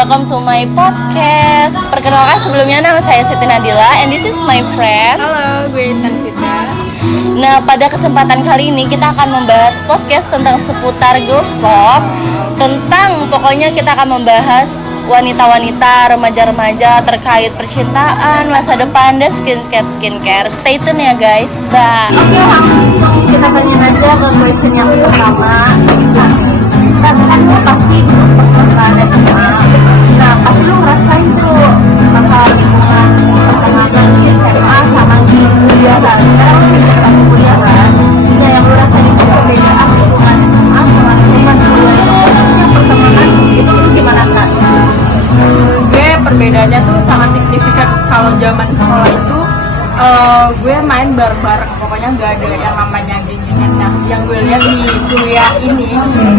welcome to my podcast. Perkenalkan sebelumnya nama saya Siti Nadila and this is my friend. Halo, gue Intan Fitra. Nah, pada kesempatan kali ini kita akan membahas podcast tentang seputar girls talk. Pokoknya kita akan membahas wanita-wanita, remaja-remaja terkait percintaan, masa depan, dan skincare. Stay tune ya guys. Bye. Oke, langsung kita tanya aja ke question yang pertama. Kan lu pasti pernah SMA. Nah, pasti lu ngerasain tuh masalah lingkungan pertemanan di SMA sama di kuliah kan. Sekarang lu udah satu kuliah kan. Ya, yang lu rasain itu perbedaan lingkungan SMA sama lingkungan kuliah itu yang pertemanan itu gimana kan? Gue perbedaannya tuh sangat signifikan. Kalau zaman sekolah itu gue main bareng-bareng, pokoknya nggak ada yang namanya geng-gengan. Nah, yang gue lihat di kuliah ini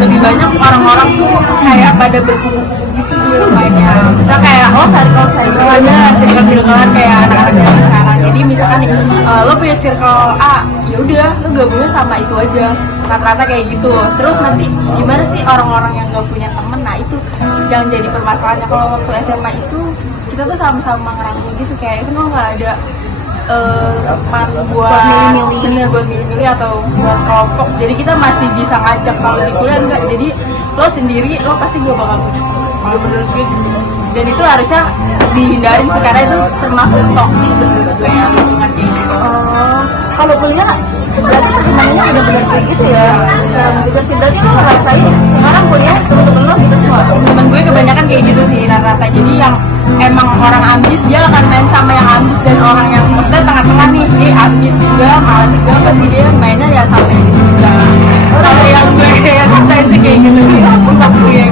lebih banyak orang-orang tuh kayak pada berkubu-kubu gitu dia mainnya. Misal kayak circle ada circle-circlean kayak anak-anak zaman sekarang. Jadi misalkan nih lo punya circle A, ya udah lo gabungnya sama itu aja. Rata-rata kayak gitu. Terus nanti gimana sih orang-orang yang nggak punya temen? Nah itu yang jadi permasalahannya. Kalau waktu SMA itu kita tuh sama-sama ngerangkul gitu, kayak itu nggak ada teman buat milih-milih atau buat kelompok. Jadi kita masih bisa ngajak. Kalau di kuliah enggak, jadi lo sendiri lo pasti gue bakal punya. Kalau menurut gue gitu. Dan itu harusnya dihindarin sih, karena itu termasuk toksik menurut gue ya, lingkungan kayak gitu. Kalau kuliah berarti pertemanannya udah benar kayak gitu ya. Sekarang juga sih berarti lo ngerasain sekarang kuliah temen-temen lo gitu semua. Temen gue kebanyakan kayak gitu sih rata-rata. Jadi yang emang orang ambis dia akan main sama yang ambis, dan orang yang maksudnya tengah-tengah nih dia ambis juga malas juga, pasti dia mainnya ya sama yang gitu juga. Kalau yang gue rasa itu kayak gitu sih, enggak gue.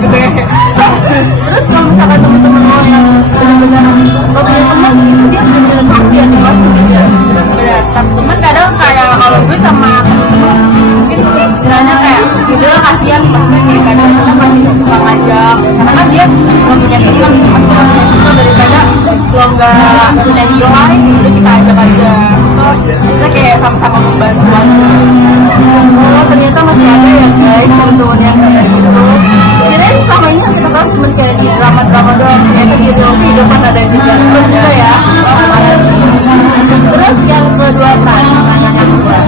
Terus kalau misalkan temen-temen lo yang benar-benar lo punya temen dia benar-benar dia di kelas juga benar. Temen kadang kayak kalau gue sama temen-temen mungkin kiranya kayak udah kasihan, maksudnya kayak kadang kita masih suka ngajak karena kan dia nggak punya teman, maksudnya nggak punya teman, daripada lo nggak punya nilai udah kita ajak aja. Kita kayak sama-sama membantu aja. Oh ternyata masih ada ya guys teman-teman yang kayak gitu. Kirain selama ini kita tahu cuma kayak di drama-drama doang, ternyata di kehidupan ada juga. Terus juga ya. Terus yang kedua kan, pertanyaan kedua,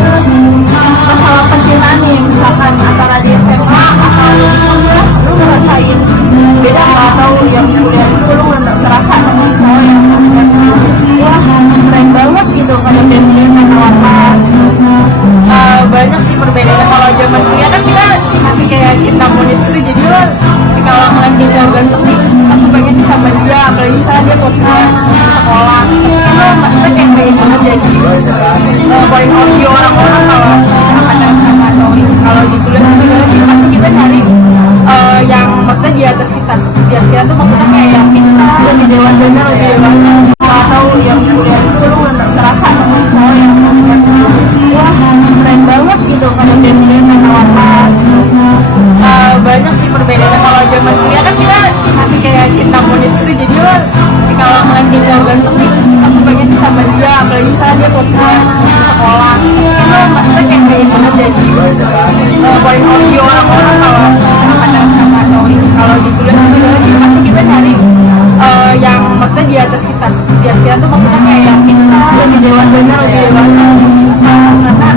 masalah percintaan nih, misalkan antara di SMA atau di kuliah, lu ngerasain beda nggak? Atau yang kuliah itu lu ngerasa sama cowok yang wah keren banget gitu, kayak band-band atau apa? Banyak sih perbedaannya. Kalau zaman kuliah kan kita masih kayak cinta monyet gitu, jadi lo kalau ngeliat dia jauh ganteng nih, aku pengen sama dia, apalagi misalnya dia populer di sekolah, itu maksudnya kayak pengen banget jadi point of view orang-orang kalau kita pacaran sama cowok ini. Kalau di kuliah sendiri pasti kita cari yang maksudnya di atas kita tuh maksudnya kayak yang kita lebih dewasa, atau yang kuliah itu lu ngerasa sama cowok yang wah keren banget gitu, kayak band-band atau apa? Banyak sih perbedaannya. Kalau zaman kuliah kan kita masih kayak cinta monyet gitu, jadi lo kalau ngeliat dia jauh ganteng nih, aku pengen sama dia, apalagi misalnya dia populer di sekolah, itu maksudnya kayak pengen banget jadi point of view orang-orang kalau kita pacaran sama cowok ini. Kalau di kuliah sendiri pasti kita cari yang maksudnya di atas kita tuh maksudnya kayak yang kita lebih dewasa, karena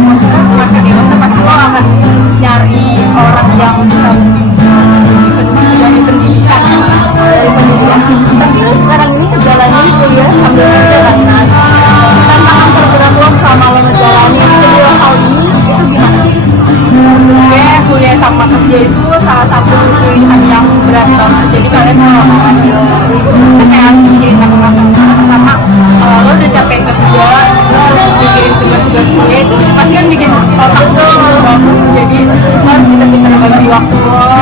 maksudnya semakin dewasa pasti lo akan nyari orang yang bisa dari pendidikan. Tapi lo sekarang ini menjalani kuliah sambil perjalanan, tantangan terberat lo selama lo menjalani kedua hal ini itu gimana sih? Gue kuliah sama kerja itu salah satu pilihan yang berat banget. Jadi kalian kalau mau ambil itu kita kayak harus mikirin matang-matang. Pertama lo udah capek kerja, lo harus mikirin tugas-tugas kuliah, itu pasti kan bikin otak lo bangun. Jadi lo harus pintar-pintar bagi waktu lo,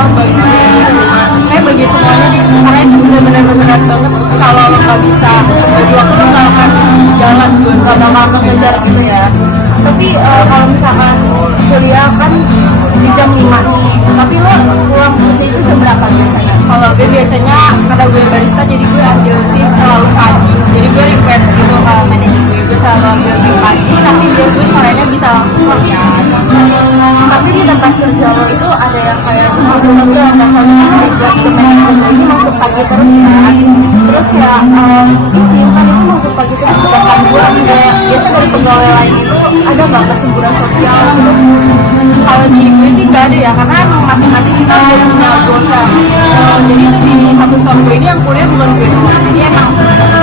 bagi semuanya nih, karena itu benar-benar berat banget. Kalau lo nggak bisa bagi waktu lo nggak akan jalan juga, nggak bakal mengejar gitu ya. Tapi kalau misalkan kuliah kan di jam 5 nih, tapi lo pulang kerja itu jam berapa biasanya? Kalau gue biasanya, karena gue barista jadi gue ambil shift selalu pagi. Jadi gue request gitu ke manajer gue selalu ambil shift pagi, nanti dia gue sorenya bisa langsung kerja. Tapi di tempat kerja lo itu ada yang kayak cuma sosial, dan sosial request ke manajer ini masuk pagi terus kan. Terus kayak isi kan itu masuk pagi terus, sedangkan gue enggak. Biasa dari pegawai lain itu ada nggak kecemburuan sosial gitu? Kalau di gue sih nggak ada ya, karena emang masing-masing kita udah punya dosa. Jadi itu di satu store gue ini yang kuliah bukan gue doang. Jadi emang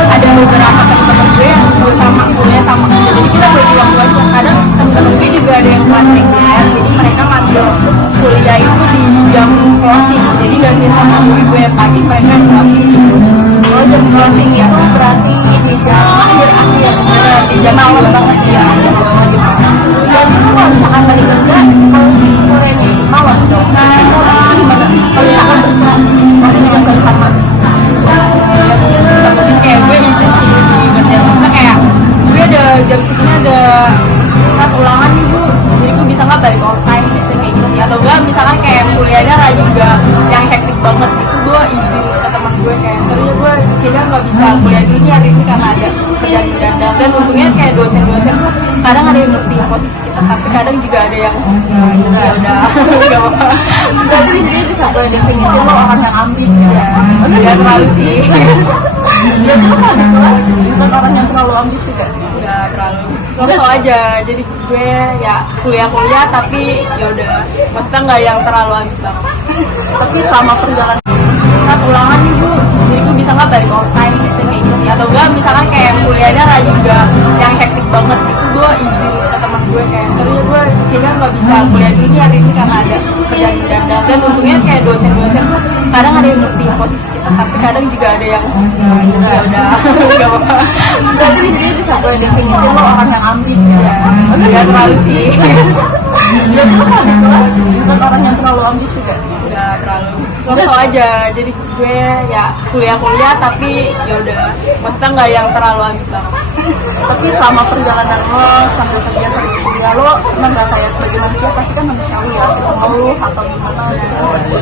ada beberapa teman-teman gue yang gue sama kuliah sama. Jadi kita bagi waktu aja. Kadang teman-teman gue juga ada yang kelas reguler, jadi mereka ngambil kuliah itu di jam closing. Jadi gantiin sama gue yang pagi, mereka yang closing. Oh, jam closing ya, berarti di jam akhir-akhir. Bener, di jam awal banget ya. Dan itu kalau misalkan balik kerja, kalau di sore nih malas dong. Gimana? Kalau misalkan kerja, masih juga sama. Ya mungkin kayak gue izin sih di kerja. Maksudnya kayak gue ada jam segini ada saat ulangan nih bu, jadi gue bisa nggak balik on time biasanya kayak gitu ya. Atau gue misalkan kayak kuliahnya lagi nggak yang hektik banget gitu, gue izin ke teman gue kayak sorry ya gue kayaknya nggak bisa kuliah dulu nih hari ini karena ada kerjaan mendadak. Dan untungnya kayak dosen-dosen tuh kadang ada yang ngerti posisi kita, tapi kadang juga ada yang ya udah nggak apa-apa. Berarti jadi bisa gue definisi lo orang yang ambis ya. Nggak terlalu sih. Berarti lo kalau di kelas bukan orang yang terlalu ambis juga. Nggak terlalu so aja. Jadi gue ya kuliah tapi ya udah, maksudnya nggak yang terlalu habis banget. Tapi selama perjalanan Saat ulangan nih bu, jadi gue bisa nggak balik on time biasanya kayak gitu ya. Atau gue misalkan kayak kuliahnya lagi nggak yang hektik banget gitu, gue izin ke teman gue kayak sorry ya gue kayaknya nggak bisa kuliah dulu nih hari ini karena ada kerjaan mendadak. Dan untungnya kayak dosen-dosen tuh kadang ada yang ngerti posisi kita, tapi kadang juga ada yang ya udah nggak apa-apa. berarti jadi bisa gue definisi lo orang yang ambis ya. Nggak terlalu sih. Berarti lo kalau di kelas bukan orang yang terlalu ambis juga. Nggak terlalu so aja. Jadi gue ya kuliah tapi ya udah, maksudnya nggak yang terlalu habis banget. Tapi selama perjalanan lo sambil kerja sambil kuliah lo emang gak kayak sebagai manusia, pasti kan manusiawi ya, kita ngeluh atau gimana gitu.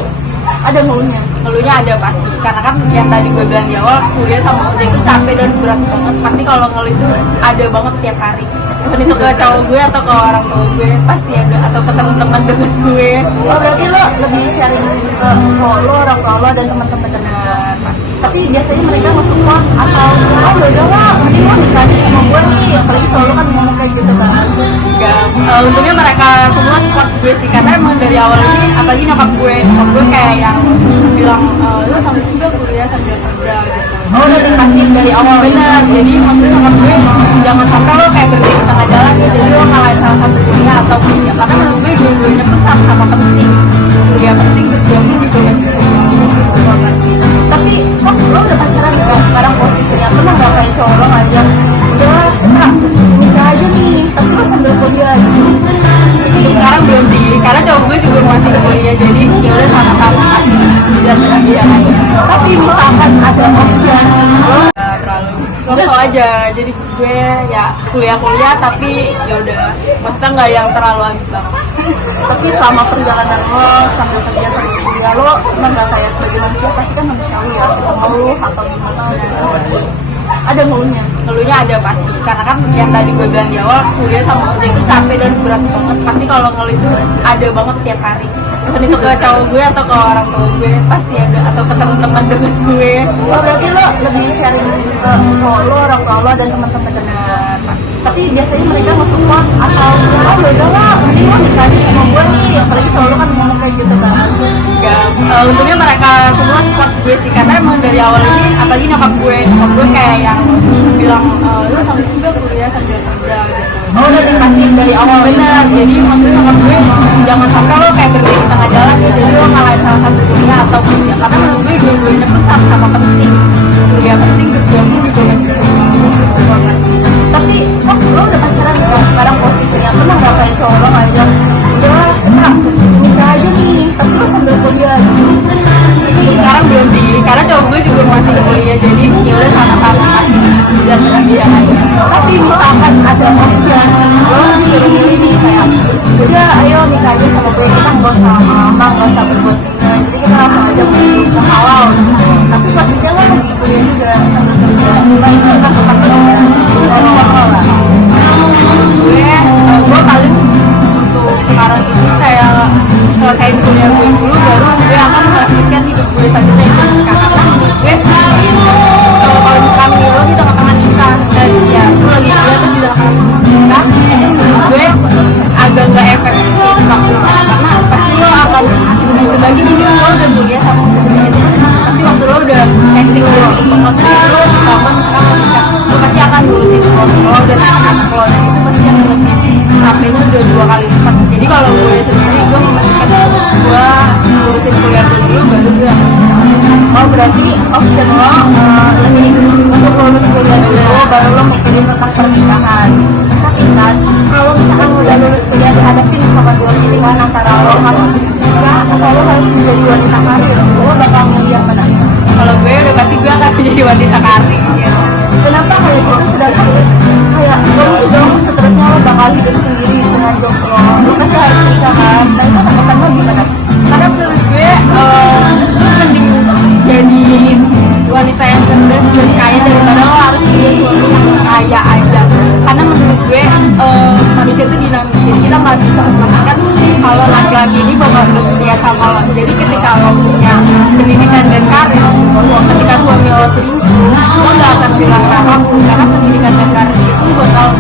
Ada ngeluhnya. Ngeluhnya ada pasti, karena kan yang tadi gue bilang di awal, kuliah sama kerja itu capek dan berat banget. Pasti kalau ngeluh itu ada banget setiap hari. Bukan itu ke cowok gue atau ke orang tua gue, pasti ada, atau ke teman-teman deket gue. Oh, berarti lo lebih sharing ke cowok lo, orang tua lo, dan teman-teman dekat. Pasti. Tapi biasanya mereka nge-support atau oh yaudah lah, mending lo nikah aja sama gue nih. Apalagi selalu kan ngomong kayak gitu kan. Enggak, untungnya mereka semua support gue sih, karena emang dari awal ini, apalagi nyokap gue kayak yang bilang lo sambil juga kuliah sambil kerja gitu. Oh, udah dikasih dari awal. Bener, jadi maksudnya nyokap gue jangan sampai lo kayak berhenti di tengah jalan ya, jadi lo ngalahin salah satu kuliah atau kerja, karena menurut gue dua-duanya pun sama-sama penting. Kuliah penting, kerja pun juga penting. Tapi kok lo udah pacaran gak? Sekarang posisinya pernah gak kayak cowok lo ngajak udah kita nikah aja nih, tapi lo sambil kuliah gitu. Sekarang belum sih, karena cowok gue juga masih kuliah, jadi ya udah sama-sama biar bahagia aja. Tapi misalkan ada option lo Nggak terlalu so aja. Jadi gue ya kuliah tapi ya udah, maksudnya nggak yang terlalu habis banget. tapi selama perjalanan lo sambil kerja sambil kuliah lo emang gak kayak sebagai manusia, pasti kan manusiawi ya, kita ngeluh atau gimana gitu. Ada ngeluhnya. Ngeluhnya ada pasti, karena kan yang tadi gue bilang di awal, kuliah sama kerja itu capek dan berat banget. Pasti kalau ngeluh itu ada banget setiap hari. Bukan itu ke cowok gue atau ke orang tua gue, pasti ada, atau ke teman-teman deket gue. Oh, berarti lo lebih sharing ke cowok lo, orang tua lo, dan teman-teman dekat. Tapi biasanya mereka nge-support atau oh yaudah lah, mending lo nikah aja sama gue nih. Apalagi selalu kan ngomong kayak gitu kan. Enggak, untungnya mereka semua support gue sih, karena emang dari awal ini, apalagi nyokap gue kayak yang bilang lo sambil juga kuliah sambil kerja gitu. Oh, udah dikasih dari awal. Bener, jadi maksudnya nyokap gue jangan sampai lo kayak berhenti di tengah jalan ya, jadi lo ngalahin salah satu kuliah atau kerja, karena menurut gue dua-duanya pun sama-sama penting. Kuliah penting, kerja pun juga penting. Tapi kok lo udah pacaran gak? Sekarang posisinya pernah gak kayak cowok lo ngajak udah kita nikah aja nih, tapi lo sambil kuliah gitu. Sekarang belum sih, karena cowok gue juga masih kuliah, jadi ya udah sama-sama biar bahagia aja. Tapi misalkan ada option lo disuruh milih nih kayak udah ayo nikah aja sama gue, kita nggak usah lama, nggak usah berbuat zina, jadi kita langsung aja ke halal. Tapi posisinya lo lagi kuliah juga sambil kerja, baik kita tetap kerja, respon lo lah. Gue paling untuk sekarang ini kayak selesaiin kuliah gue dulu, baru gue akan melanjutkan hidup gue selanjutnya itu pernikahan. lebih untuk lulus kuliah dulu baru lo mikirin tentang pernikahan. Tapi kan kalau misalkan udah lulus kuliah dihadapin sama dua pilihan antara lo harus nikah atau lo harus menjadi wanita karir, lo bakal milih yang mana? Kalau gue udah pasti gue akan jadi wanita karir gitu. Kenapa kayak gitu? Sedangkan kayak lo juga seterusnya lo bakal hidup sendiri dengan job lo pasti harus nikah kan. Nah itu tanggapan lo gimana? Karena menurut gue mending jadi wanita yang cerdas dan kaya daripada lo harus punya suami yang kaya aja. Karena menurut gue manusia itu dinamis, jadi kita nggak bisa memastikan kalau laki-laki ini bakal terus setia sama lo. Jadi ketika lo punya pendidikan dan karir, ketika suami lo selingkuh, lo nggak akan bilang apapun karena pendidikan dan karir itu bakal.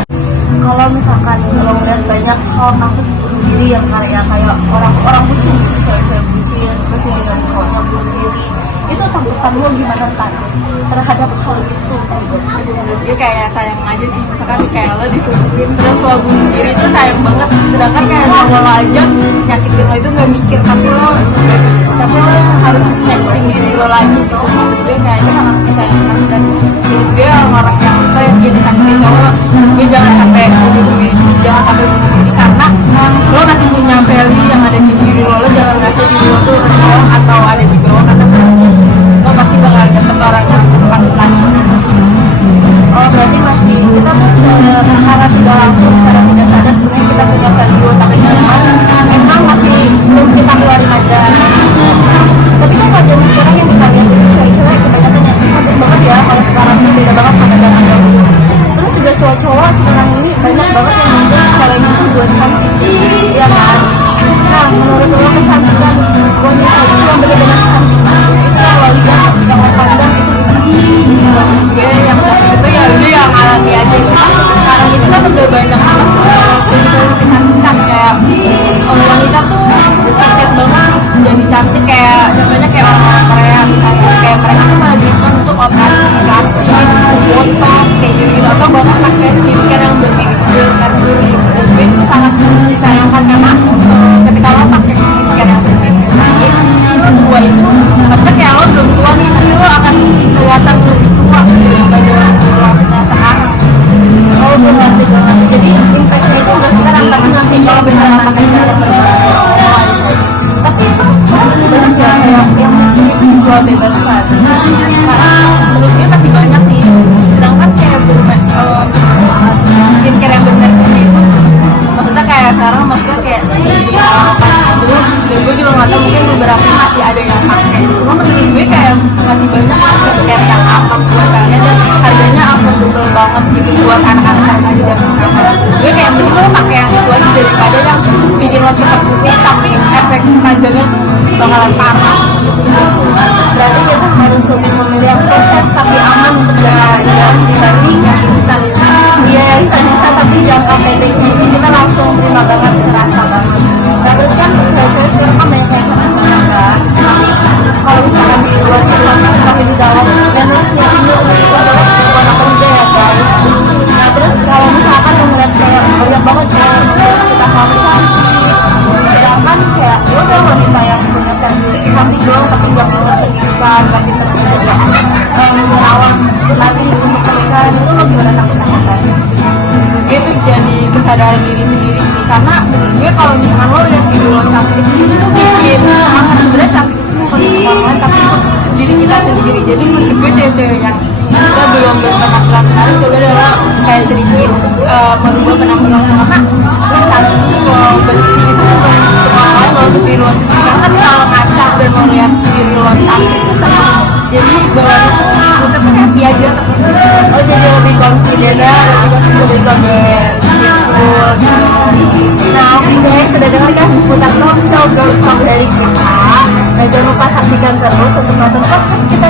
Kalau misalkan lo ngeliat banyak kasus bunuh diri yang kayak orang bucin gitu, cewek-cewek bucin terus dengan cowoknya bunuh diri, itu tanggapan lo gimana terhadap hal itu? Menurut gue kayak sayang aja sih, misalkan kayak lo disuruhin terus lo bunuh diri itu sayang banget. Sedangkan kayak sama lo aja nyakitin lo itu nggak mikir, tapi lo harus nyakitin diri lo lagi gitu. Maksud gue kayak itu sangat disayangkan, dan menurut gue orang yang itu yang jadi sakitin cowok, gue jangan sampai bunuh diri, jangan sampai bunuh diri karena lo masih punya value yang ada di diri lo. Lo jangan ngasih diri lo tuh rendah atau ada di bawah, karena lo pasti bakal dapet orang yang tepat lagi. Oh berarti masih kita tuh secara tidak langsung, secara tidak sadar sebenarnya kita punya value, tapi memang masih belum kita keluarin aja. Tapi kan kalau zaman sekarang yang kita lihat itu cewek-cewek kebanyakan yang cantik banget ya. Kalau sekarang ini beda banget sama zaman dulu. Terus juga cowok-cowok sekarang ini banyak banget yang nonton ceweknya itu buat cantik, ya kan? Nah menurut lo kecantikan wanita itu yang benar-benar cantik itu yang lo lihat, yang lo pandang itu gimana? Gue yang itu ya udah yang alami aja gitu. Sekarang itu kan udah banyak banget kecantikan kayak wanita tuh sukses banget jadi cantik, kayak contohnya kayak orang Korea misalnya, kayak mereka tuh malah diskon untuk operasi plastik, botox kayak gitu, atau bahkan pakai skincare yang bermerkuri. Dan gue itu sangat disayangkan karena ketika lo pakai skincare yang bermerkuri itu tua itu maksudnya kayak lo belum tua nih, tapi lo akan kelihatan lebih tua daripada keluarnya sekarang. Oh gue ngerti. Jadi infeksi itu nggak sekarang, tapi nanti kalau misalnya pakai cara tapi itu sekarang masih banyak ya yang jual bebasan. Karena menurut gue masih banyak sih, sedangkan kayak skincare yang benar itu maksudnya kayak sekarang maksudnya kayak dulu dan gue juga nggak tahu, mungkin beberapa masih ada yang pakai. Cuma menurut gue kayak masih banyak skincare yang aman buat kalian dan harganya affordable banget gitu buat anak-anak aja dan gue kayak mending lo pakai yang itu aja daripada yang bikin lo cepat putih tapi efek panjangnya tuh bakalan parah. Berarti kita harus lebih memilih yang proses tapi aman untuk jalan dibanding yang instan. Iya yang instan tapi jangka pendek ini kita langsung terima banget, terasa banget. Nah terus kan cewek-cewek sekarang kan banyak yang kan, tapi kalau misalkan di luar sana tapi di dalam menurutnya ini itu adalah anak muda ya guys. Nah terus kalau misalkan lo ngeliat kayak banyak banget cewek kita harus sedangkan kayak lo udah wanita yang sebenarnya cantik doang tapi nggak punya pendidikan, nggak pintar juga merawat nanti untuk pernikahan, itu lo gimana tanggapan? Itu jadi kesadaran diri sendiri sih, karena menurut gue kalau misalkan lo lihat diri lo cantik itu tuh bikin semangat. Sebenarnya cantik itu bukan untuk orang lain tapi untuk diri kita sendiri. Jadi menurut gue cewek-cewek yang kita belum berpenampilan menarik coba adalah kayak sedikit merubah penampilan, karena cantik mau bersih itu sebenarnya untuk orang lain, mau untuk diri lo sendiri. Karena kalau ngaca dan mau lihat diri lo cantik itu senang, jadi bawaan itu kita happy aja. Oh jadi lebih confident ya, lebih confident gitu. Nah oke guys, sudah dengar kan seputar talk show Girls Talk dari kita. Nah jangan lupa saksikan terus untuk nonton podcast kita